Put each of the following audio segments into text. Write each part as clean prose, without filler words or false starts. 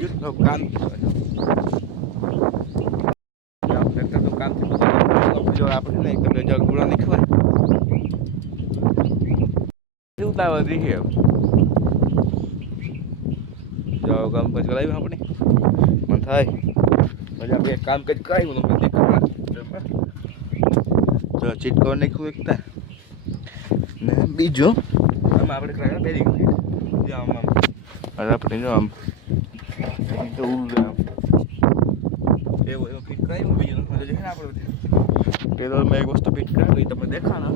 કેટલું કામ ટ્રેક્ટરનું કામ જો આપણે ને એક બે જગ પૂરા નહીં ખવાય ઉતાવળ રહી છે જો કામ કાજ કરાવ્યું આપણે મન થાય પછી આપણે એક કામ કાજ કરાવ્યું તમને દેખાવા જો ચીટકો નાખ્યું એકતા ને બીજું આમાં આપણે કરાવ્યા પહેરી જો આમ આપણે જો આમ તો આમ એવું ફિટ કરાવ્યું બીજું છે ને આપણે પેલો મેં એક વસ્તુ ફિટ કરાવી તમને દેખાણા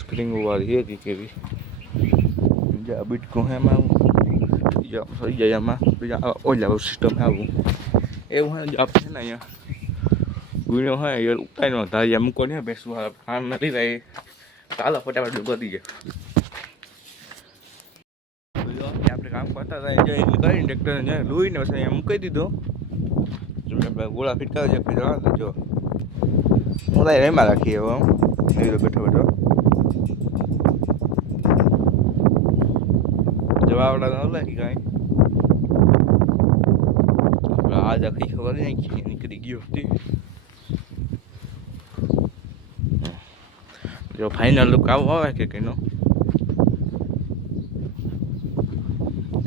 स्प्रिंग वाली है कि भी जा बिट को है में जो सही जाय में बीजा ओला सिस्टम है वो એવું હે આપણે છે ને અહીંયા ગુણ્યો હોય યાર ઉતાઈ નો ધારી એમ કોને બેસવું હા ખાન નથી રહી ચાલો ફટાફટ કરી દઈએ આપણે કામ કરતા હતા જો એટલે કરીને ટ્રેક્ટર ને લૂઈને પછી અહીંયા મૂકી દીધો આપણે ગોળા ફિટ કરી દે જવા દેજો હું તો એમાં રાખીએ હવે એવી બેઠો બેઠો જવાબડા ન લાગી કાંઈ આજ આખી ખબર નહીં નીકળી ગયો હતી જો ફાઇનલ લુક આવો આવે કે કઈનો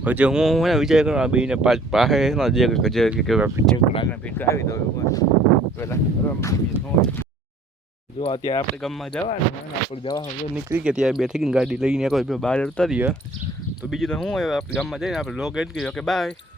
હજી હું વિચાર કરું આ બેને પાસે જે ફિટિંગ પ્લાન ફિટ કરાવી દઉં પહેલાં જો અત્યારે આપણે ગામમાં જવાનું આપણે જવા નીકળી ગયા ત્યારે બે થઈ ગાડી લઈને કોઈ બહાર ઉતારીએ તો બીજું તો શું હોય આપણે ગામમાં જઈને આપણે લોગ એડ કર્યો કે બાય